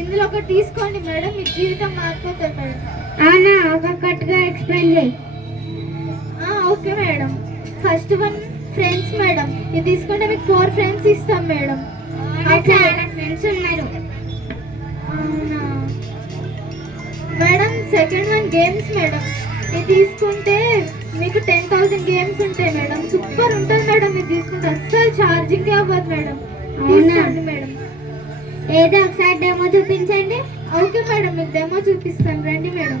ఇందులో ఒకటి తీసుకోండి మేడం మీ జీవితం మారిపోతుంది అవునా ఒక్కొక్కటిగా ఎక్స్ప్లెయిన్ చేయి. Okay madam. First one friends madam. ఇది తీసుకుంటే మీకు ఫోర్ ఫ్రెండ్స్ ఇస్తాం మేడం. చాలా ఫ్రెండ్స్ ఉన్నారు. Madam second one games madam. ఇది తీసుకుంటే మీకు టెన్ థౌసండ్ గేమ్స్ ఉంటాయి మేడం. సూపర్ ఉంటుంది మేడం ఇది తీసుకుంటే. అస్సలు ఛార్జింగ్ అవ్వదు మేడం? తీసుకోండి మేడం. ఏదో ఒకసారి డెమో చూపించండి. ఓకే మేడం మీకు డెమో చూపిస్తాను రండి మేడం.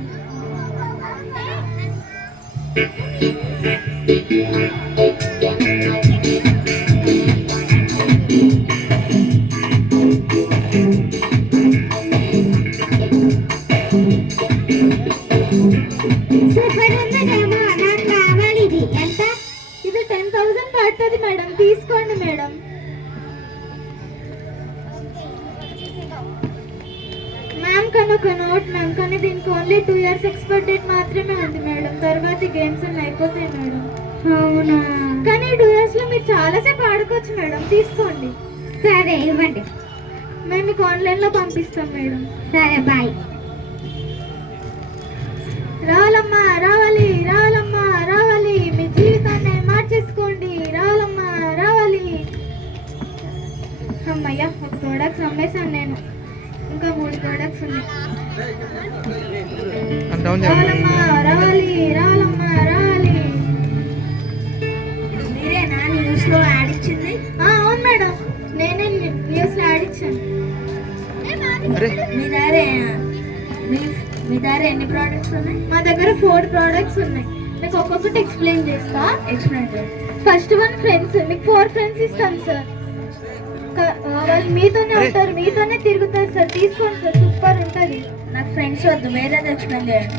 సూపర్ ఒక నోట్ మ్యామ్ కానీ దీనికి only two years expire date మాత్రమే ఉంది మేడం. తర్వాత గేమ్స్ అన్నీ అయిపోతాయి మేడం. అవునా? కానీ టూ ఇయర్స్లో మీరు చాలాసేపు ఆడుకోవచ్చు మేడం. తీసుకోండి. సరే ఇవ్వండి. మేము మీకు ఆన్లైన్లో పంపిస్తాం మేడం. సరే బాయ్. రావాలమ్మా రావాలి రావాలమ్మా రావాలి. మీ జీవితాన్ని మార్చేసుకోండి. రావాలమ్మా రావాలి. అమ్మయ్య ఒక ప్రోడక్ట్స్ అమ్మేశాను నేను. ఇంకా మూడు ప్రోడక్ట్స్ ఉన్నాయి. డౌన్ రావాలమ్మా రావాలి రావాలమ్మా రావాలి మీరేనా న్యూస్లో యాడ్ ఇచ్చింది? ఆ, అవును మేడం. నేనే న్యూస్లో యాడ్ ఇచ్చాను. అరే. మీ దగ్గర మీ మీ దగ్గర ఎన్ని ప్రోడక్ట్స్ ఉన్నాయి? మా దగ్గర ఫోర్ ప్రోడక్ట్స్ ఉన్నాయి. మీకు ఒక్కొక్కటి ఎక్స్ప్లెయిన్ చేస్తా. ఎక్స్ప్లెయిన్ ఫస్ట్ వన్ ఫ్రెండ్స్ మీకు ఫోర్ ఫ్రెండ్స్ ఇస్తాం సార్ వాళ్ళు మీతోనే. ఉంటారు మీతోనే తిరుగుతారు సార్ తీసుకోండి సార్ సూపర్ ఉంటుంది. నాకు ఫ్రెండ్స్ వద్దు వేరేది ఎక్స్ప్లెయిన్ చేయండి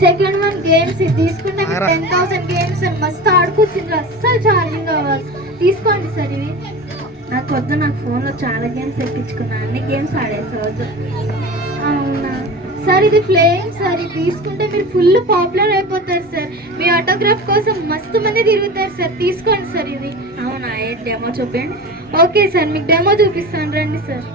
సెకండ్ వన్ గేమ్స్ తీసుకుంటే. టెన్ థౌసండ్ గేమ్స్ మస్తు ఆడుకొచ్చిండ్రు అస్సలు ఛార్జింగ్ అవ్వాలి తీసుకోండి సార్ ఇవి. నాకు వద్దు నాకు ఫోన్లో చాలా గేమ్స్ ఎక్కించుకున్నా అన్ని గేమ్స్ ఆడేసా వద్దు అవునా? సార్ ఇది ఫ్లేమ్ సార్ ఇది తీసుకుంటే మీరు ఫుల్ పాపులర్ మీ ఆటోగ్రాఫ్ కోసం మస్తు మంది తిరుగుతారు సార్. తీసుకోండి సార్ ఇది. అవునా? ఏ డెమో చూపించండి ఓకే సార్ మీకు డెమో చూపిస్తాను. రండి సార్.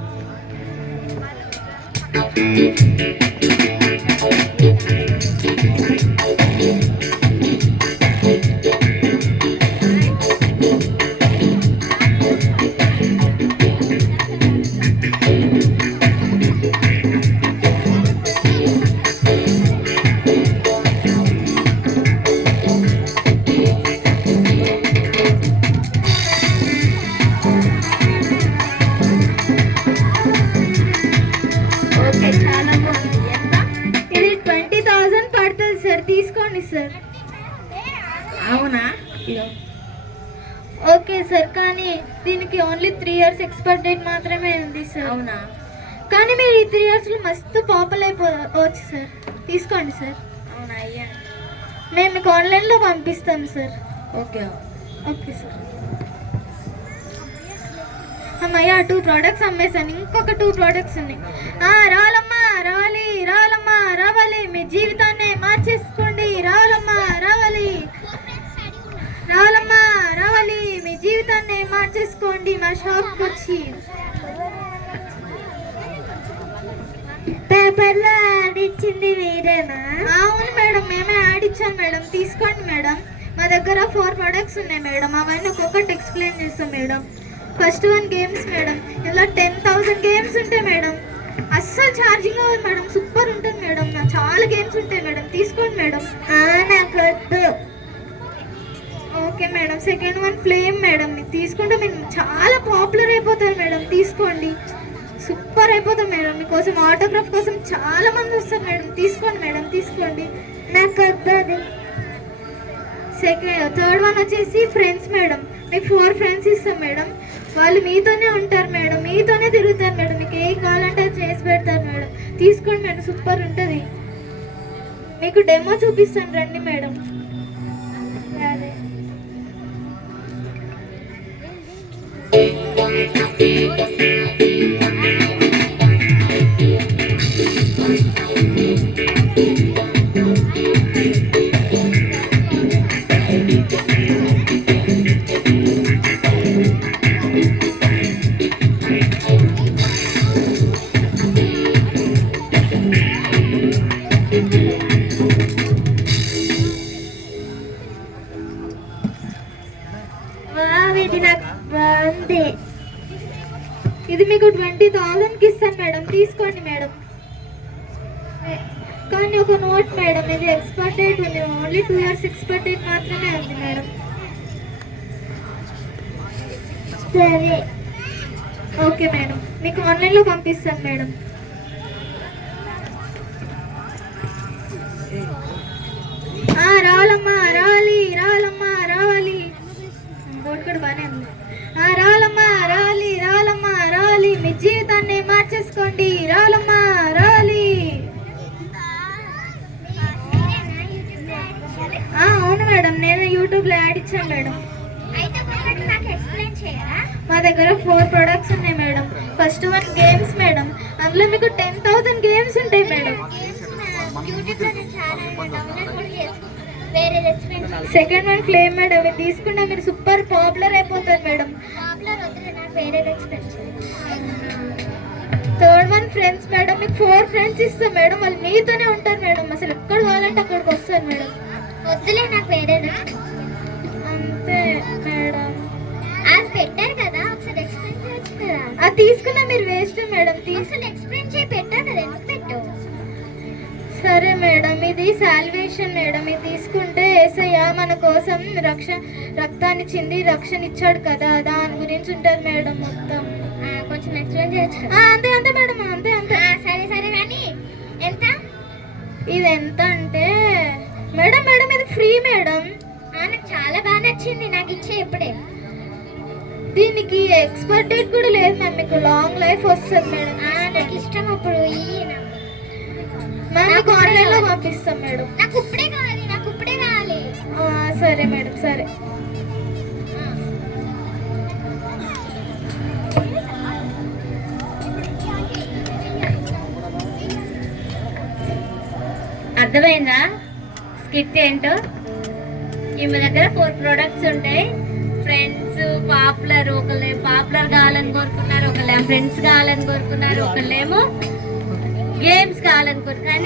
తీసుకోండి సార్ అవునా? ఓకే సార్ కానీ దీనికి only three years expire date మాత్రమే ఉంది సార్ అవునా? కానీ మీరు ఈ త్రీ ఇయర్స్లో మస్తు పాపులర్ అయిపోవచ్చు సార్ తీసుకోండి సార్ అవునా? అయ్యండి మేము మీకు ఆన్లైన్లో పంపిస్తాం సార్ ఓకే. ఓకే సార్ అమ్మయ్య టూ ప్రోడక్ట్స్ అమ్మేశాను. ఇంకొక టూ ప్రోడక్ట్స్ ఉన్నాయి. రావాలమ్మా రావాలి రావాలమ్మా రావాలి. మీ జీవితాన్ని మార్చేసుకోండి రావాలమ్మా రావాలి రావాలమ్మా రావాలి మీ జీవితాన్ని మార్చేసుకోండి మా షాప్కి వచ్చి. పేపర్లో యాడ్ ఇచ్చింది మీరేనా? అవును మేడం మేమే యాడ్ ఇచ్చాం మేడం. తీసుకోండి మేడం. మా దగ్గర ఫోర్ ప్రొడక్ట్స్ ఉన్నాయి మేడం. అవన్నీ ఒక్కొక్కటి ఎక్స్ప్లెయిన్ చేస్తాం madam. First one games madam. ఇలా టెన్ థౌసండ్ గేమ్స్ ఉంటాయి మేడం. అస్సలు ఛార్జింగ్ అవ్వదు మేడం. సూపర్ ఉంటుంది మేడం. చాలా గేమ్స్ ఉంటాయి మేడం. తీసుకోండి madam. Okay madam. Second one flame madam. మీరు తీసుకుంటే మీరు చాలా పాపులర్ అయిపోతారు మేడం. తీసుకోండి. సూపర్ అయిపోతాం మేడం. మీకోసం ఆటోగ్రాఫ్ కోసం చాలా మంది వస్తారు మేడం. తీసుకోండి మేడం. తీసుకోండి. నాకు వద్దు అది. సెకండ్ థర్డ్ వన్ వచ్చేసి ఫ్రెండ్స్ మేడం. మీకు ఫోర్ ఫ్రెండ్స్ ఇస్తాం మేడం. వాళ్ళు మీతోనే ఉంటారు మేడం. మీతోనే తిరుగుతారు మేడం. మీకు ఏం కావాలంటే అది చేసి పెడతారు మేడం. తీసుకోండి మేడం. సూపర్ ఉంటుంది. మీకు డెమో చూపిస్తాను రండి madam. Wow, we did not burn it. ఇది మీకు ట్వంటీ థౌజండ్కి ఇస్తాను మేడం. తీసుకోండి మేడం. కానీ ఒక నోట్ మేడం ఇది ఎక్స్పైర్ డేట్ ఉంది. Only two years expire date మాత్రమే ఉంది మేడం. సరే. Okay madam. మీకు ఆన్లైన్లో పంపిస్తాను మేడం. రావాలమ్మా రావాలి రావాలమ్మా రావాలి. బోర్డు కూడా బాగానే ఉంది. ఇచ్చాను మేడం. మా దగ్గర ఫోర్ ప్రొడక్ట్స్ ఉన్నాయి madam. First one games madam. అందులో మీకు టెన్ థౌసండ్ గేమ్స్ ఉంటాయి madam. Second one flame madam. ఇది తీసుకుంటే మీరు సూపర్ పాపులర్ అయిపోతారు madam. Third one friends madam. మీకు ఫోర్ ఫ్రెండ్స్ ఇస్తాం మేడం. వాళ్ళు మీతోనే ఉంటారు మేడం. అసలు ఎక్కడ కావాలంటే అక్కడికి వస్తారు మేడం. వద్దులే నాకు వేరే అంతే మేడం అది పెట్టారు కదా ఒకసారి ఎక్స్ప్లెయిన్ చేయొచ్చు కదా. అది తీసుకున్నా మీరు వేస్ట్ మేడం ఎక్స్ప్లెయిన్ చేయి పెట్టారు కదా ఎందుకు పెట్టావు? సరే మేడం ఇది సాల్వేషన్ మేడం ఇది తీసుకుంటే ఏసయ్య మన కోసం రక్ష రక్తాన్ని చింది రక్షణ ఇచ్చాడు కదా దాని గురించి ఉంటుంది మేడం మొత్తం. కొంచెం ఎక్స్ప్లెయిన్ చేయొచ్చు అంతే అంతే మేడం అంతే అంతే. సరే సరే కానీ ఎంత? ఇది ఎంత అంటే ఇచ్చే ఇప్పుడే. దీనికి ఎక్స్పైర్ డేట్ కూడా లేదు మ్యామ్ మీకు లాంగ్ లైఫ్ వస్తుంది మేడం. నాకు ఇష్టం అప్పుడు నాకు ఆన్లైన్లో పంపిస్తాం మేడం. నాకు ఇప్పుడే కావాలి నాకు ఇప్పుడే కావాలి. సరే మేడం సరే. అర్థమైందా? స్కిట్ ఏంటో? ఈమె దగ్గర ఫోర్ ప్రొడక్ట్స్ ఉంటాయి. ఫ్రెండ్స్ పాపులర్ ఒకళ్ళే పాపులర్ కావాలని కోరుకున్నారు ఒకళ్ళే ఫ్రెండ్స్ కావాలని కోరుకున్నారు ఒకళ్ళేమో గేమ్స్ కావాలని కోరుకున్నారు